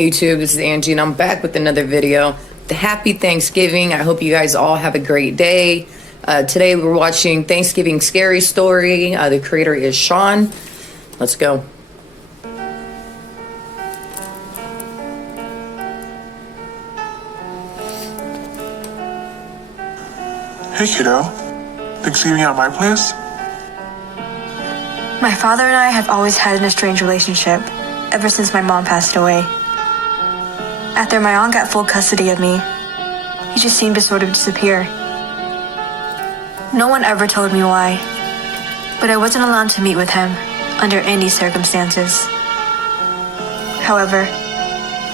Hey YouTube, this is Angie and I'm back with another video. Happy Thanksgiving. I hope you guys all have a great day. Today we're watching Thanksgiving Scary Story. The creator is Sean. Let's go. Hey kiddo, Thanksgiving at my place? My father and I have always had an estranged relationship, ever since my mom passed away. After my aunt got full custody of me, he just seemed to sort of disappear. No one ever told me why, but I wasn't allowed to meet with him under any circumstances. However,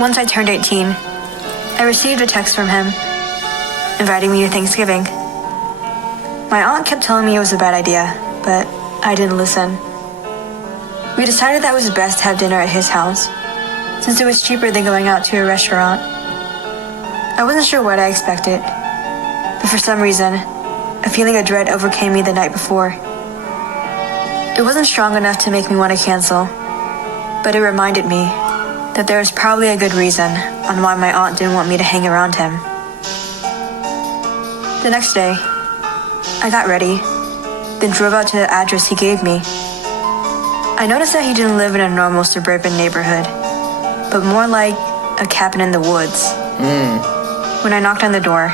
once I turned 18, I received a text from him inviting me to Thanksgiving. My aunt kept telling me it was a bad idea, but I didn't listen. We decided that it was best to have dinner at his house, since it was cheaper than going out to a restaurant. I wasn't sure what I expected, but for some reason, a feeling of dread overcame me the night before. It wasn't strong enough to make me want to cancel, but it reminded me that there was probably a good reason on why my aunt didn't want me to hang around him. The next day, I got ready, then drove out to the address he gave me. I noticed that he didn't live in a normal suburban neighborhood, but more like a cabin in the woods. When I knocked on the door,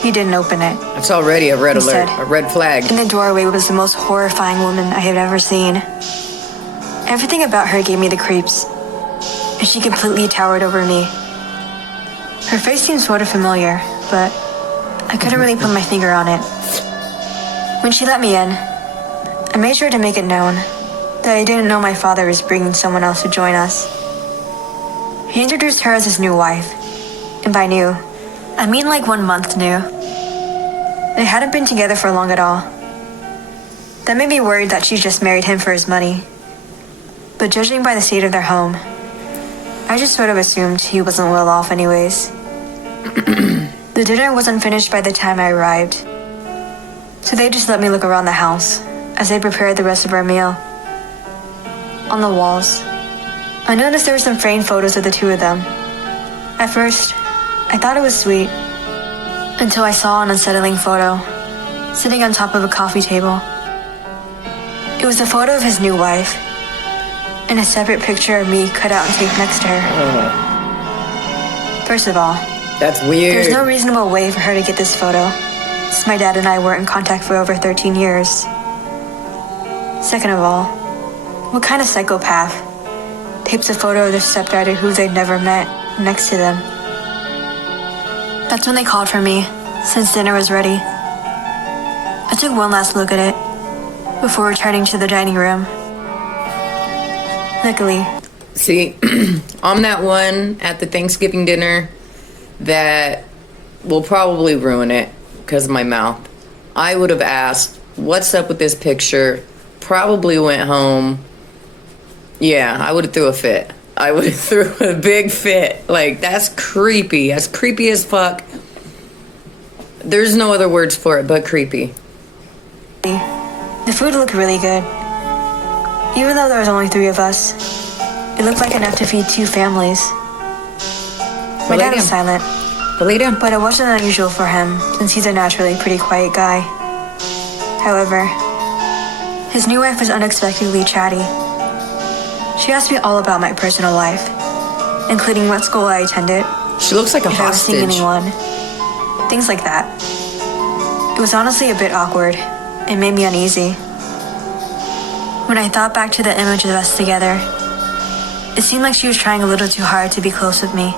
he didn't open it. It's already a red Instead, alert, a red flag. In the doorway was the most horrifying woman I had ever seen. Everything about her gave me the creeps, and she completely towered over me. Her face seemed sort of familiar, but I couldn't really put my finger on it. When she let me in, I made sure to make it known that I didn't know my father was bringing someone else to join us. He introduced her as his new wife, and by new, I mean like 1 month new. They hadn't been together for long at all. That made me worried that she just married him for his money. But judging by the state of their home, I just sort of assumed he wasn't well off anyways. The dinner wasn't finished by the time I arrived, so they just let me look around the house as they prepared the rest of our meal. On the walls, I noticed there were some framed photos of the two of them. At first, I thought it was sweet, until I saw an unsettling photo, sitting on top of a coffee table. It was a photo of his new wife, and a separate picture of me cut out and taped next to her. First of all, That's weird. there's no reasonable way for her to get this photo, since my dad and I weren't in contact for over 13 years. Second of all, what kind of psychopath tapes a photo of their stepdaughter who they'd never met next to them? That's when they called for me, since dinner was ready. I took one last look at it before returning to the dining room. Luckily, See, I'm that one at the Thanksgiving dinner that will probably ruin it because of my mouth. I would have asked, what's up with this picture? Probably went home. Yeah, I would have threw a fit. I would have threw a big fit. Like, that's creepy. That's creepy as fuck. There's no other words for it but creepy. the food looked really good. Even though there was only 3 of us, it looked like enough to feed 2 families. My dad was silent, but it wasn't unusual for him, since he's a naturally pretty quiet guy. However, his new wife was unexpectedly chatty. She asked me all about my personal life, including what school I attended, She looks like a if I was seeing hostage. anyone, things like that. It was honestly a bit awkward and made me uneasy. When I thought back to the image of us together, it seemed like she was trying a little too hard to be close with me.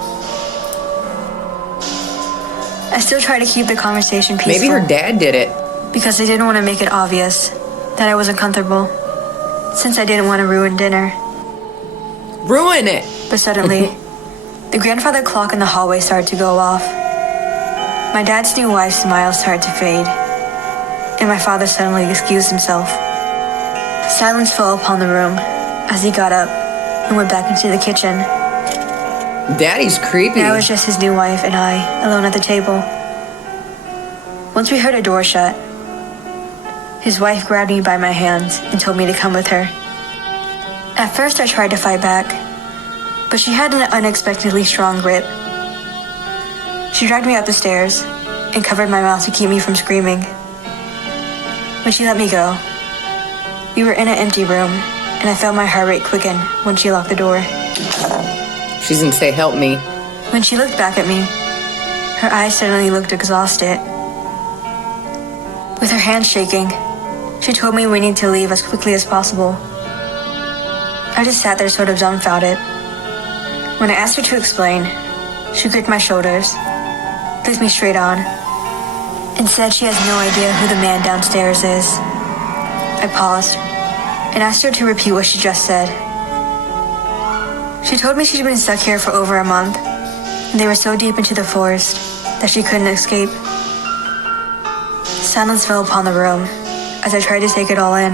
I still tried to keep the conversation peaceful. Maybe her dad did it. Because I didn't want to make it obvious that I wasn't comfortable, since I didn't want to ruin dinner. Ruin it. But suddenly, the grandfather clock in the hallway started to go off. My dad's new wife's smile started to fade, and my father suddenly excused himself. Silence fell upon the room as he got up and went back into the kitchen. Daddy's creepy. Now it was just his new wife and I, alone at the table. Once we heard a door shut, his wife grabbed me by my hands and told me to come with her. At first I tried to fight back, but she had an unexpectedly strong grip. She dragged me up the stairs and covered my mouth to keep me from screaming. When she let me go, we were in an empty room, and I felt my heart rate quicken when she locked the door. She didn't say help me. When she looked back at me, her eyes suddenly looked exhausted. With her hands shaking, she told me we need to leave as quickly as possible. I just sat there sort of dumbfounded. When I asked her to explain, she gripped my shoulders, looked me straight on, and said she has no idea who the man downstairs is. I paused and asked her to repeat what she just said. She told me she'd been stuck here for over a month, and they were so deep into the forest that she couldn't escape. Silence fell upon the room as I tried to take it all in.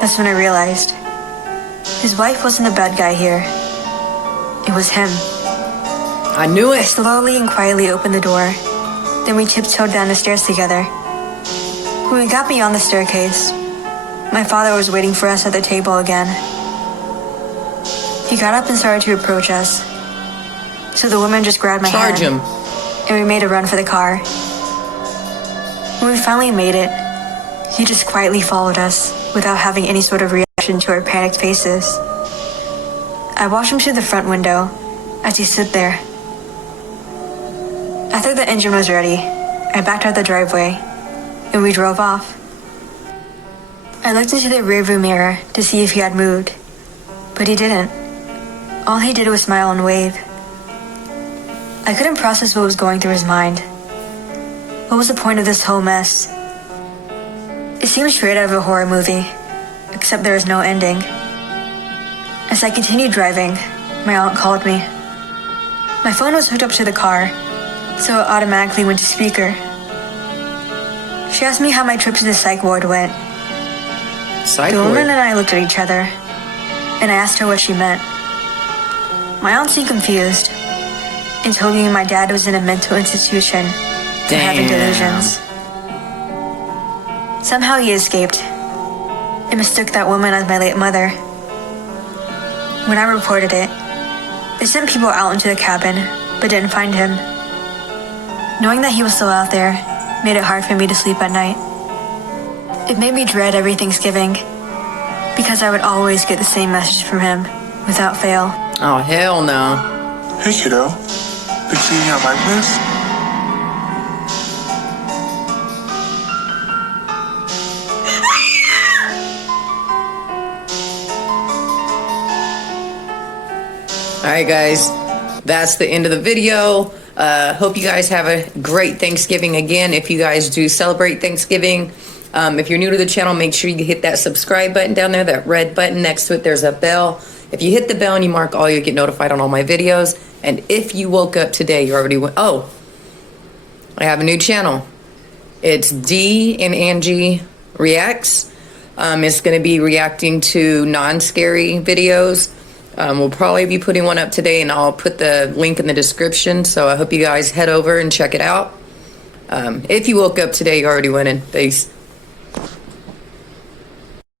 That's when I realized his wife wasn't the bad guy here. It was him. I knew I it. slowly and quietly opened the door. Then we tiptoed down the stairs together. When we got beyond the staircase, my father was waiting for us at the table again. He got up and started to approach us. So the woman just grabbed my Charge hand, him. and we made a run for the car. When we finally made it, he just quietly followed us without having any sort of reaction to our panicked faces. I watched him through the front window as he stood there. After the engine was ready, I backed out the driveway, and we drove off. I looked into the rearview mirror to see if he had moved, but he didn't. All he did was smile and wave. I couldn't process what was going through his mind. What was the point of this whole mess? It seemed straight out of a horror movie, except there was no ending. As I continued driving, my aunt called me. My phone was hooked up to the car, so it automatically went to speaker. She asked me how my trip to the psych ward went. Psych The ward. woman and I looked at each other, and I asked her what she meant. My aunt seemed confused and told me my dad was in a mental institution for having Damn. delusions. Somehow he escaped and mistook that woman as my late mother. When I reported it, they sent people out into the cabin but didn't find him. Knowing that he was still out there made it hard for me to sleep at night. It made me dread every Thanksgiving because I would always get the same message from him without fail. Oh, hell no. Hey, kiddo. Thanksgiving on my list? All right, guys. That's the end of the video. Hope you guys have a great Thanksgiving again. If you guys do celebrate Thanksgiving, if you're new to the channel, make sure you hit that subscribe button down there, that red button. Next to it, there's a bell. If you hit the bell and you mark all, you'll get notified on all my videos. And if you woke up today, you already went. Oh, I have a new channel. It's D and Angie Reacts. It's going to be reacting to non-scary videos. We'll probably be putting one up today, and I'll put the link in the description. So I hope you guys head over and check it out. If you woke up today, you're already winning. Peace.